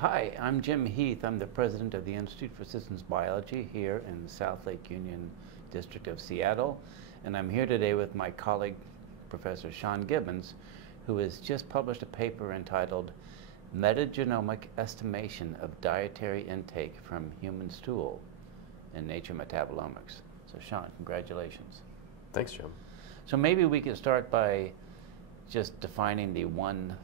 Hi, I'm Jim Heath. I'm the president of the Institute for Systems Biology here in the South Lake Union District of Seattle. And I'm here today with my colleague, Professor Sean Gibbons, who has just published a paper entitled Metagenomic Estimation of Dietary Intake from Human Stool in Nature Metabolism. So Sean, congratulations. Thanks, Jim. So maybe we can start by just defining the one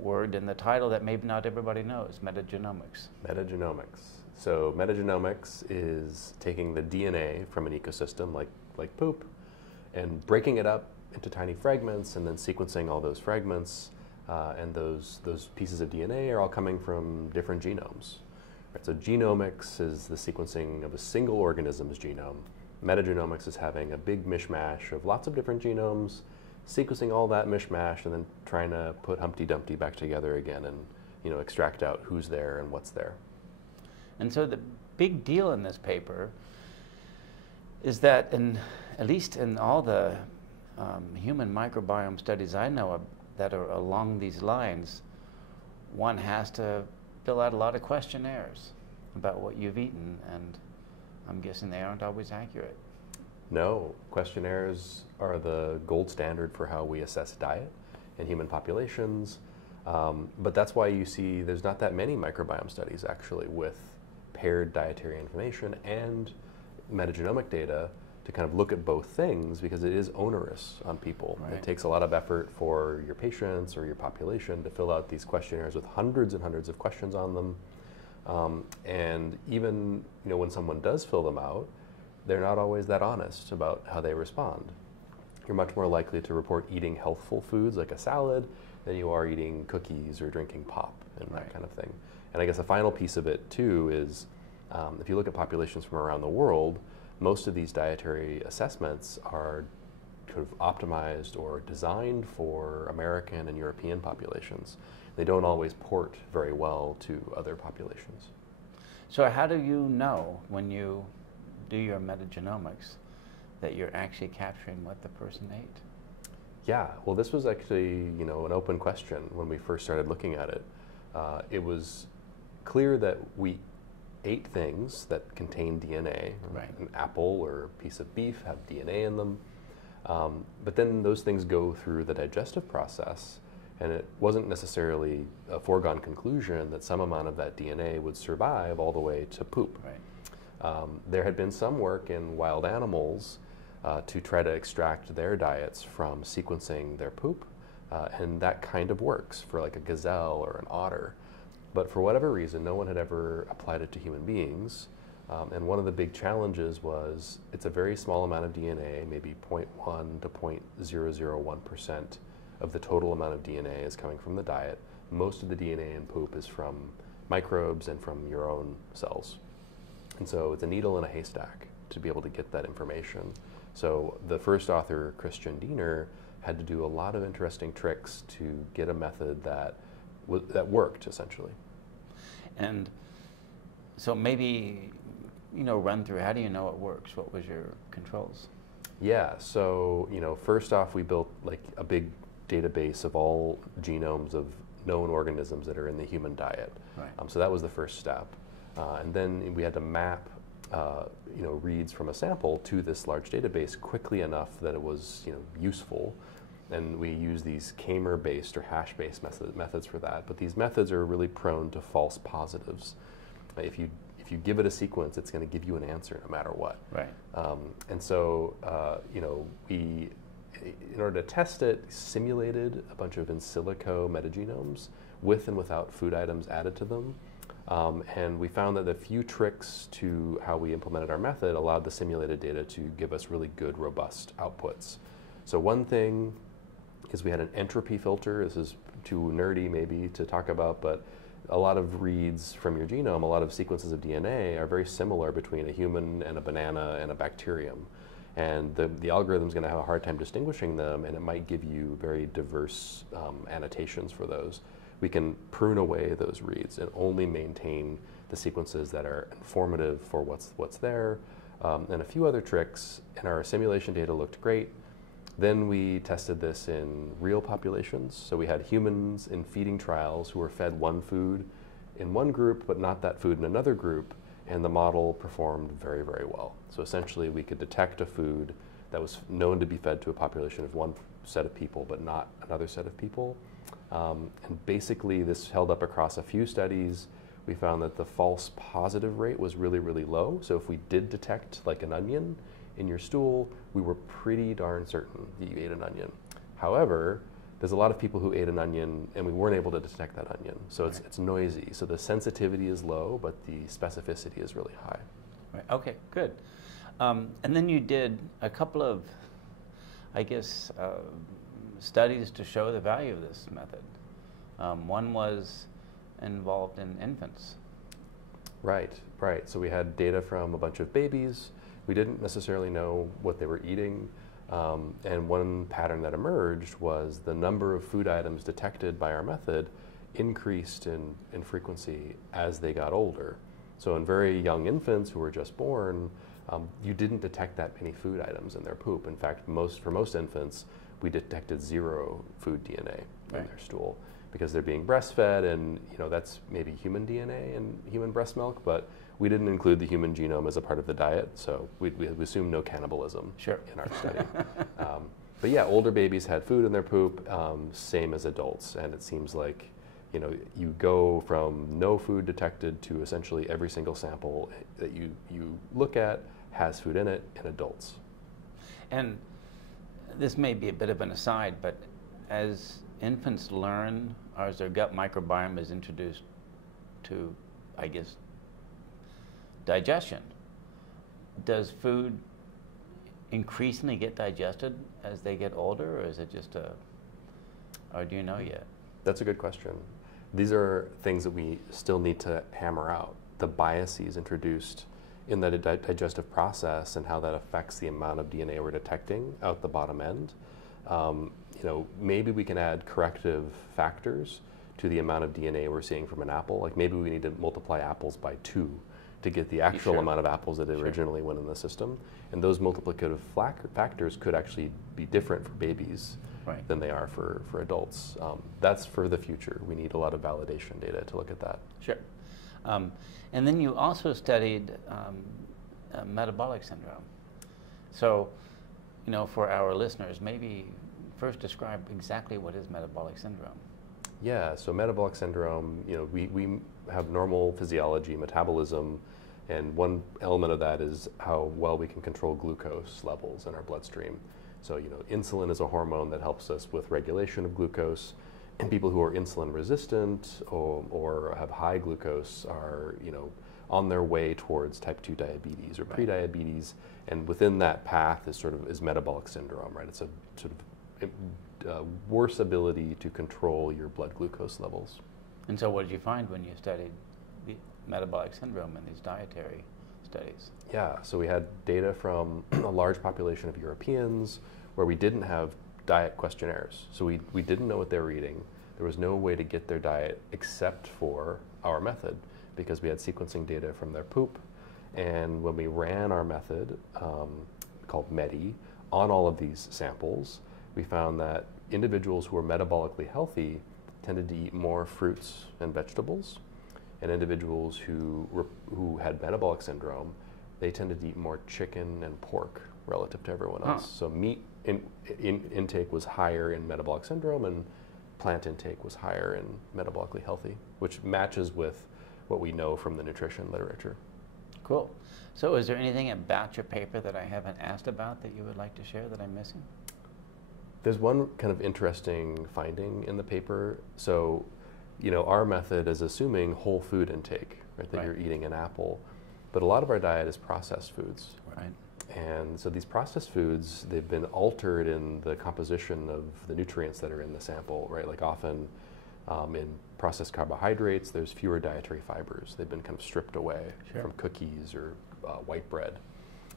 word in the title that maybe not everybody knows, metagenomics. Metagenomics. So metagenomics is taking the DNA from an ecosystem like poop and breaking it up into tiny fragments and then sequencing all those fragments, and those pieces of DNA are all coming from different genomes. Right, so genomics is the sequencing of a single organism's genome. Metagenomics is having a big mishmash of lots of different genomes, sequencing all that mishmash and then trying to put Humpty Dumpty back together again and extract out who's there and what's there. And so the big deal in this paper is that at least in all the human microbiome studies I know of that are along these lines, one has to fill out a lot of questionnaires about what you've eaten, and I'm guessing they aren't always accurate. No, questionnaires are the gold standard for how we assess diet in human populations, but that's why you see there's not that many microbiome studies actually with paired dietary information and metagenomic data to kind of look at both things, because it is onerous on people. Right. It takes a lot of effort for your patients or your population to fill out these questionnaires with hundreds and hundreds of questions on them, and even when someone does fill them out, they're not always that honest about how they respond. You're much more likely to report eating healthful foods like a salad than you are eating cookies or drinking pop and that kind of thing. And I guess the final piece of it too is, if you look at populations from around the world, most of these dietary assessments are sort of optimized or designed for American and European populations. They don't always port very well to other populations. So how do you know when you do your metagenomics that you're actually capturing what the person ate? Yeah, well, this was actually an open question when we first started looking at it. It was clear that we ate things that contain DNA. Right. An apple or a piece of beef have DNA in them, but then those things go through the digestive process, and it wasn't necessarily a foregone conclusion that some amount of that DNA would survive all the way to poop. Right. There had been some work in wild animals to try to extract their diets from sequencing their poop, and that kind of works for like a gazelle or an otter. But for whatever reason, no one had ever applied it to human beings, and one of the big challenges was it's a very small amount of DNA, maybe 0.1 to 0.001% of the total amount of DNA is coming from the diet. Most of the DNA in poop is from microbes and from your own cells. And so it's a needle in a haystack to be able to get that information. So the first author, Christian Diener, had to do a lot of interesting tricks to get a method that worked, essentially. And so maybe, run through, how do you know it works? What was your controls? Yeah, so, first off, we built like a big database of all genomes of known organisms that are in the human diet. Right. So that was the first step. And then we had to map, reads from a sample to this large database quickly enough that it was, useful. And we use these Kamer-based or hash-based methods for that. But these methods are really prone to false positives. If you give it a sequence, it's going to give you an answer no matter what. Right. And so, we, in order to test it, simulated a bunch of in silico metagenomes with and without food items added to them. And we found that a few tricks to how we implemented our method allowed the simulated data to give us really good, robust outputs. So one thing is we had an entropy filter. This is too nerdy maybe to talk about, but a lot of reads from your genome, a lot of sequences of DNA are very similar between a human and a banana and a bacterium. And the algorithm is going to have a hard time distinguishing them, and it might give you very diverse annotations for those. We can prune away those reads and only maintain the sequences that are informative for what's there, and a few other tricks. And our simulation data looked great. Then we tested this in real populations. So we had humans in feeding trials who were fed one food in one group, but not that food in another group, and the model performed very, very well. So essentially we could detect a food that was known to be fed to a population of one set of people, but not another set of people. And basically this held up across a few studies. We found that the false positive rate was really, really low. So if we did detect like an onion in your stool, we were pretty darn certain that you ate an onion. However, there's a lot of people who ate an onion and we weren't able to detect that onion. So right. it's noisy. So the sensitivity is low, but the specificity is really high. Right. Okay, good. And then you did a couple of, I guess, studies to show the value of this method. One was involved in infants. Right, right. So we had data from a bunch of babies. We didn't necessarily know what they were eating. And one pattern that emerged was the number of food items detected by our method increased in frequency as they got older. So in very young infants who were just born, you didn't detect that many food items in their poop. In fact, for most infants, we detected 0 food DNA in their stool because they're being breastfed, and that's maybe human DNA and human breast milk, but we didn't include the human genome as a part of the diet, so we assumed no cannibalism in our study. But yeah, older babies had food in their poop, same as adults, and it seems like you go from no food detected to essentially every single sample that you look at has food in it in adults. And this may be a bit of an aside, but as infants learn, or as their gut microbiome is introduced to, I guess, digestion, does food increasingly get digested as they get older, or is it just or do you know yet? That's a good question. These are things that we still need to hammer out. The biases introduced in the digestive process and how that affects the amount of DNA we're detecting out the bottom end. Maybe we can add corrective factors to the amount of DNA we're seeing from an apple. Like maybe we need to multiply apples by 2 to get the actual amount of apples that originally went in the system. And those multiplicative factors could actually be different for babies than they are for adults. That's for the future. We need a lot of validation data to look at that. Sure. And then you also studied metabolic syndrome. So, for our listeners, maybe first describe exactly what is metabolic syndrome. Yeah, so metabolic syndrome, we have normal physiology, metabolism, and one element of that is how well we can control glucose levels in our bloodstream. So, insulin is a hormone that helps us with regulation of glucose, and people who are insulin resistant or have high glucose are, on their way towards type 2 diabetes or prediabetes, and within that path is metabolic syndrome, right? It's a sort of worse ability to control your blood glucose levels. And so what did you find when you studied the metabolic syndrome in these dietary studies? Yeah, so we had data from a large population of Europeans where we didn't have diet questionnaires. So we didn't know what they were eating. There was no way to get their diet except for our method because we had sequencing data from their poop. And when we ran our method, called MEDI, on all of these samples, we found that individuals who were metabolically healthy tended to eat more fruits and vegetables, and individuals who had metabolic syndrome, they tended to eat more chicken and pork relative to everyone else. So meat intake was higher in metabolic syndrome, and plant intake was higher in metabolically healthy, which matches with what we know from the nutrition literature. Cool. So is there anything about your paper that I haven't asked about that you would like to share that I'm missing? There's one kind of interesting finding in the paper. So, our method is assuming whole food intake, right? That you're eating an apple. But a lot of our diet is processed foods. Right. And so these processed foods, they've been altered in the composition of the nutrients that are in the sample, right? Like often in processed carbohydrates, there's fewer dietary fibers. They've been kind of stripped away from cookies or white bread.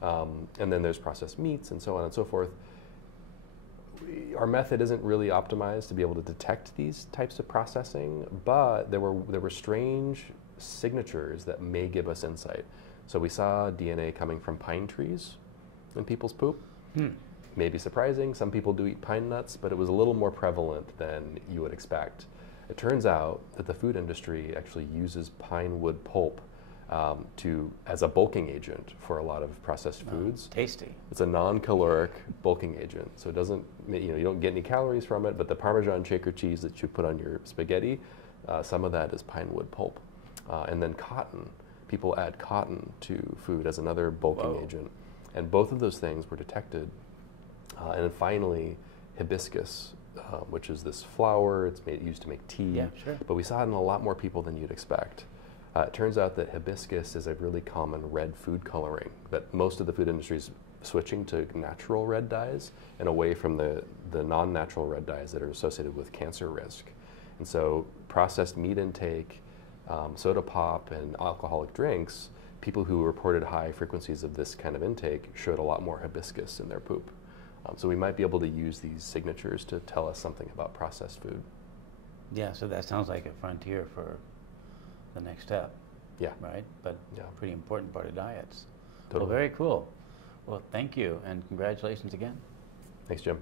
And then there's processed meats and so on and so forth. Our method isn't really optimized to be able to detect these types of processing, but there were strange signatures that may give us insight. So we saw DNA coming from pine trees in people's poop. may be surprising. Some people do eat pine nuts, but it was a little more prevalent than you would expect. It turns out that the food industry actually uses pine wood pulp as a bulking agent for a lot of processed foods. Tasty. It's a non-caloric bulking agent, so it doesn't, you don't get any calories from it, but the Parmesan cheddar cheese that you put on your spaghetti, some of that is pine wood pulp. And then cotton. People add cotton to food as another bulking agent. And both of those things were detected. And then finally, hibiscus, which is this flower. It's used to make tea. Yeah, sure. But we saw it in a lot more people than you'd expect. It turns out that hibiscus is a really common red food coloring, that most of the food industry is switching to natural red dyes and away from the non-natural red dyes that are associated with cancer risk. And so processed meat intake, soda pop, and alcoholic drinks, people who reported high frequencies of this kind of intake showed a lot more hibiscus in their poop. So we might be able to use these signatures to tell us something about processed food. Yeah, so that sounds like a frontier for the next step. Yeah. Right? But pretty important part of diets. Totally. Well, very cool. Well, thank you, and congratulations again. Thanks, Jim.